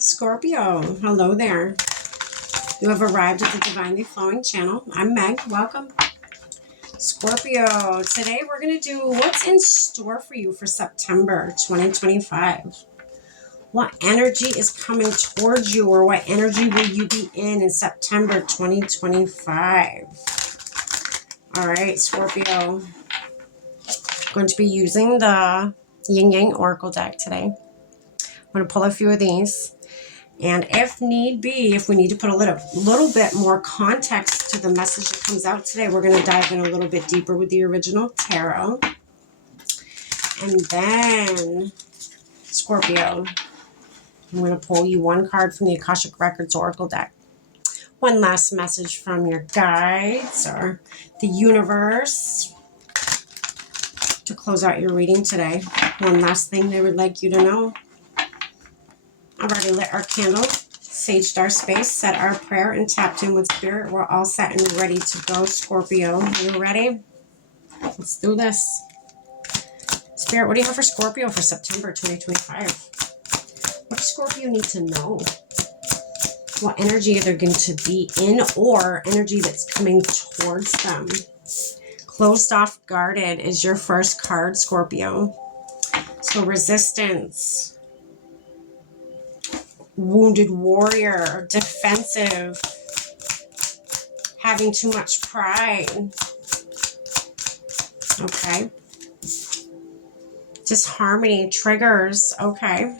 Scorpio, hello there. You have arrived at the Divinely Flowing channel. I'm Meg. Welcome. Scorpio, today we're going to do what's in store for you for September 2025. What energy is coming towards you, or what energy will you be in September 2025? All right, Scorpio. I'm going to be using the Yin Yang Oracle deck today. I'm going to pull a few of these. And if need be, if we need to put a little bit more context to the message that comes out today, we're going to dive in a little bit deeper with the original tarot. And then, Scorpio, I'm going to pull you one card from the Akashic Records Oracle deck. One last message from your guides or the universe to close out your reading today. One last thing they would like you to know. I've already lit our candle, saged our space, said our prayer, and tapped in with spirit. We're all set and ready to go, Scorpio. You ready? Let's do this. Spirit, what do you have for Scorpio for September 2025? What does Scorpio need to know? What energy they're going to be in, or energy that's coming towards them? Closed off, guarded is your first card, Scorpio. So resistance. Wounded warrior, defensive, having too much pride. Okay. Disharmony, triggers. Okay.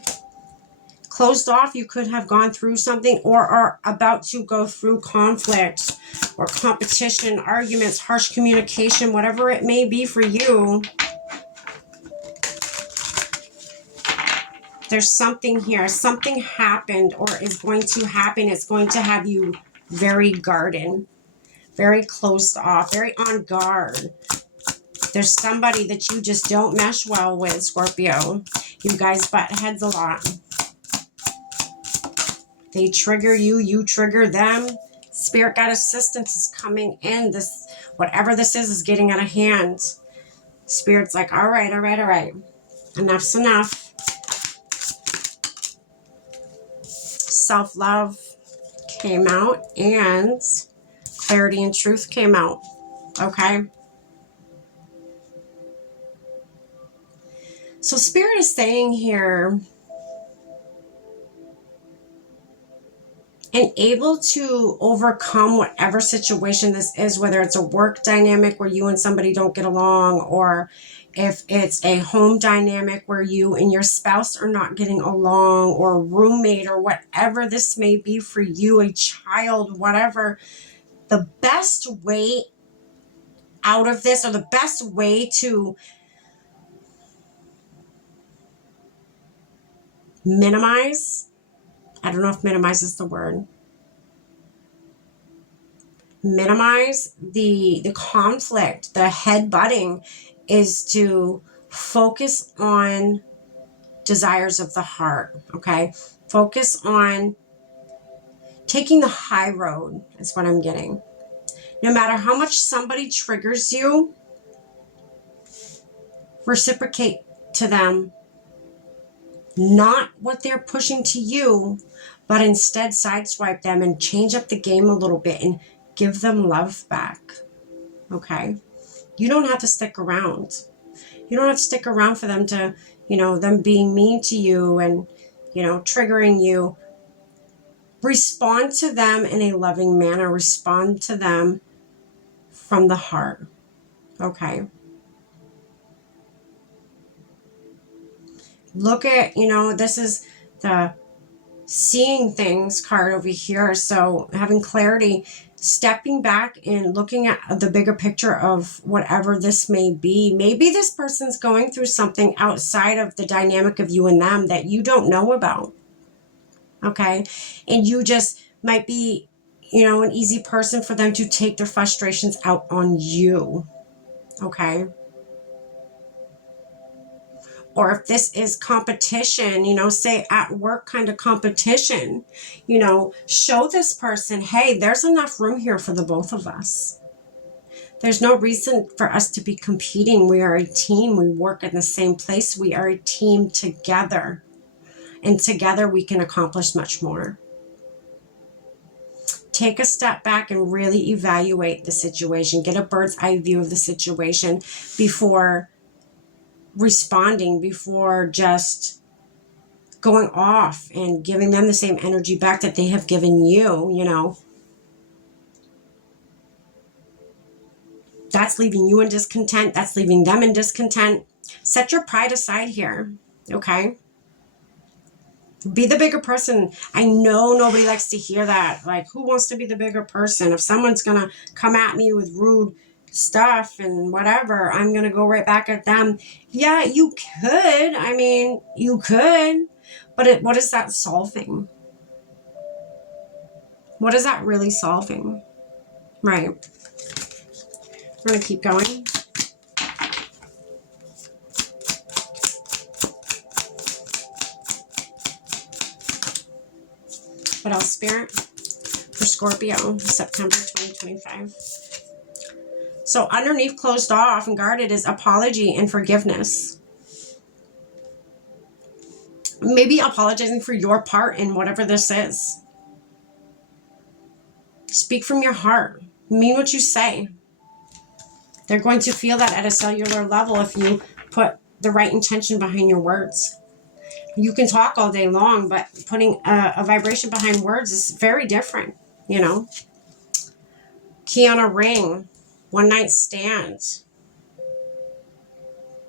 Closed off, you could have gone through something or are about to go through conflict or competition, arguments, harsh communication, whatever it may be for you. There's something here. Something happened or is going to happen. It's going to have you very guarded, very closed off, very on guard. There's somebody that you just don't mesh well with, Scorpio. You guys butt heads a lot. They trigger you, you trigger them. Spirit guide assistance is coming in. This, whatever this is getting out of hand. Spirit's like, all right. Enough's enough. Self-love came out and clarity and truth came out. Okay. So Spirit is saying here, and able to overcome whatever situation this is, whether it's a work dynamic where you and somebody don't get along, or if it's a home dynamic where you and your spouse are not getting along, or a roommate, or whatever this may be for you, a child, whatever, the best way out of this, or the best way to minimize, I don't know if minimize is the word, minimize the conflict, the head-butting, is to focus on desires of the heart, okay? Focus on taking the high road is what I'm getting. No matter how much somebody triggers you, reciprocate to them not what they're pushing to you, but instead sideswipe them and change up the game a little bit and give them love back, okay? You don't have to stick around. You don't have to stick around for them to, them being mean to you and, triggering you. Respond to them in a loving manner. Respond to them from the heart, okay? Look at, this is the seeing things card over here. So having clarity, stepping back and looking at the bigger picture of whatever this may be. Maybe this person's going through something outside of the dynamic of you and them that you don't know about. Okay. And you just might be, an easy person for them to take their frustrations out on you. Okay. Or if this is competition, say at work kind of competition, show this person, hey, there's enough room here for the both of us. There's no reason for us to be competing. We are a team. We work in the same place. We are a team together. And together we can accomplish much more. Take a step back and really evaluate the situation. Get a bird's eye view of the situation before responding, before just going off and giving them the same energy back that they have given you, you know. That's leaving you in discontent. That's leaving them in discontent. Set your pride aside here, okay? Be the bigger person. I know nobody likes to hear that. Like, who wants to be the bigger person? If someone's going to come at me with rude stuff and whatever, I'm going to go right back at them. Yeah, you could. I mean, you could. But what is that solving? What is that really solving? Right. We're going to keep going. What else, Spirit? For Scorpio, September 2025. So underneath closed off and guarded is apology and forgiveness. Maybe apologizing for your part in whatever this is. Speak from your heart. Mean what you say. They're going to feel that at a cellular level if you put the right intention behind your words. You can talk all day long, but putting a vibration behind words is very different, you know. Key on a ring. One night stand.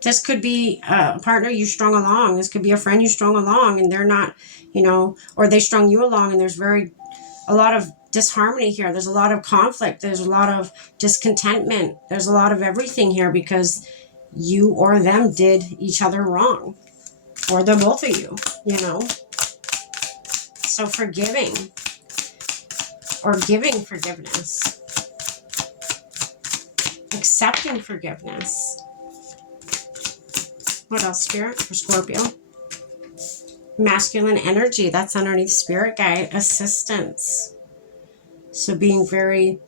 This could be a partner you strung along. This could be a friend you strung along and they're not, you know, or they strung you along and there's a lot of disharmony here. There's a lot of conflict. There's a lot of discontentment. There's a lot of everything here because you or them did each other wrong. Or the both of you, you know. So forgiving or giving forgiveness. Accepting forgiveness. What else, Spirit, for Scorpio? Masculine energy, that's underneath Spirit Guide. Assistance. So being very,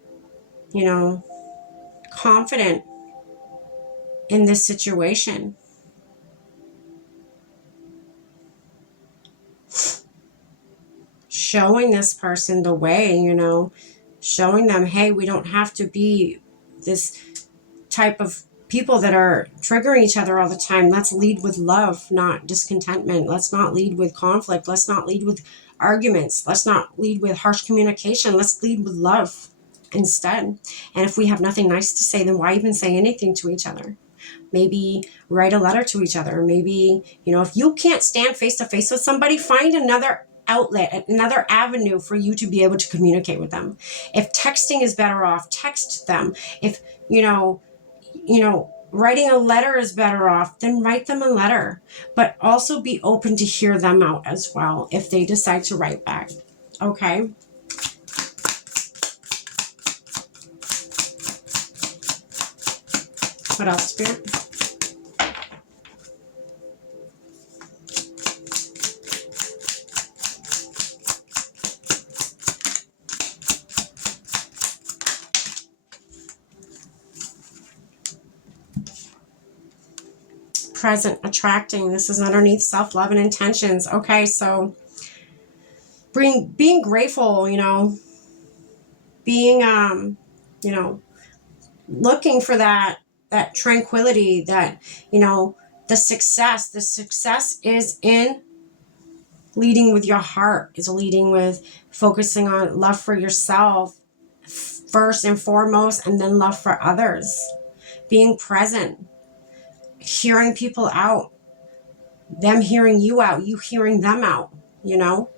you know, confident in this situation. Showing this person the way, you know, showing them, hey, we don't have to be this type of people that are triggering each other all the time. Let's lead with love, not discontentment. Let's not lead with conflict. Let's not lead with arguments. Let's not lead with harsh communication. Let's lead with love instead. And if we have nothing nice to say, then why even say anything to each other? Maybe write a letter to each other. Maybe, you know, if you can't stand face to face with somebody, find another outlet, another avenue for you to be able to communicate with them. If texting is better off, text them. If, you know, writing a letter is better off, then write them a letter. But also be open to hear them out as well if they decide to write back. Okay? What else, Spirit? Present, attracting. This is underneath self-love and intentions. Okay, so being grateful, you know, being, you know, looking for that tranquility, that, you know, the success is in leading with your heart, is leading with focusing on love for yourself first and foremost, and then love for others. Being present, hearing people out, them hearing you out, you hearing them out, you know.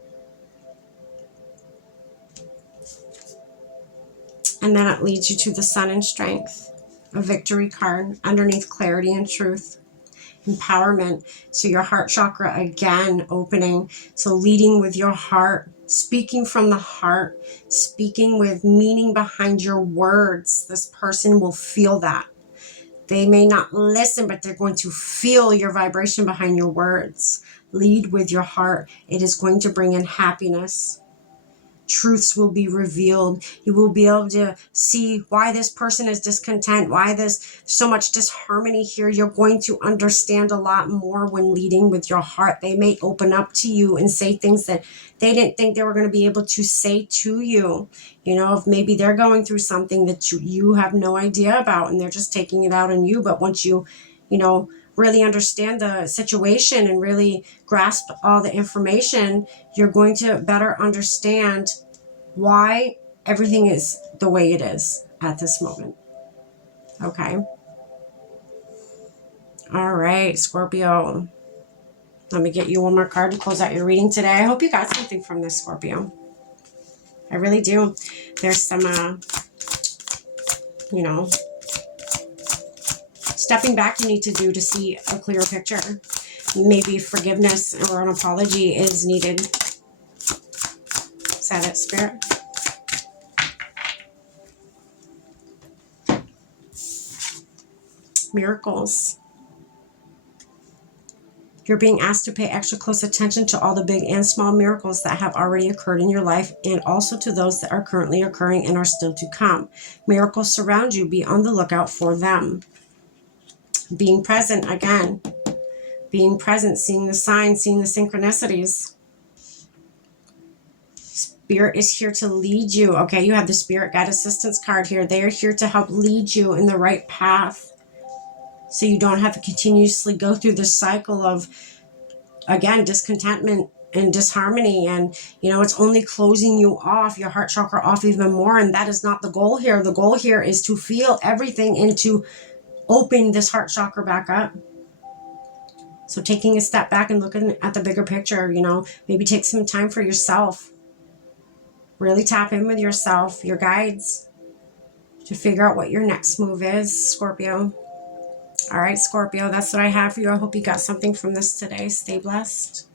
And then it leads you to the Sun and Strength, a victory card underneath clarity and truth, empowerment. So your heart chakra again opening. So leading with your heart, speaking from the heart, speaking with meaning behind your words. This person will feel that. They may not listen, but they're going to feel your vibration behind your words. Lead with your heart. It is going to bring in happiness. truths will be revealed. You will be able to see why this person is discontent, why there's so much disharmony here. You're going to understand a lot more when leading with your heart. They may open up to you and say things that they didn't think they were going to be able to say to you. You know, if maybe they're going through something that you have no idea about and they're just taking it out on you. But once you know, really understand the situation and really grasp all the information, you're going to better understand why everything is the way it is at this moment. Okay. All right, Scorpio. Let me get you one more card to close out your reading today. I hope you got something from this, Scorpio. I really do. There's some, you know, stepping back you need to do to see a clearer picture. Maybe forgiveness or an apology is needed. Is that it, Spirit? Miracles. You're being asked to pay extra close attention to all the big and small miracles that have already occurred in your life, and also to those that are currently occurring and are still to come. Miracles surround you. Be on the lookout for them. Being present, again. Being present, seeing the signs, seeing the synchronicities. Spirit is here to lead you. Okay, you have the Spirit Guide Assistance card here. They are here to help lead you in the right path, so you don't have to continuously go through this cycle of, again, discontentment and disharmony. And, you know, it's only closing you off, your heart chakra off even more. And that is not the goal here. The goal here is to feel everything and to open this heart chakra back up. So taking a step back and looking at the bigger picture, you know, maybe take some time for yourself. Really tap in with yourself, your guides, to figure out what your next move is, Scorpio. All right, Scorpio, that's what I have for you. I hope you got something from this today. Stay blessed.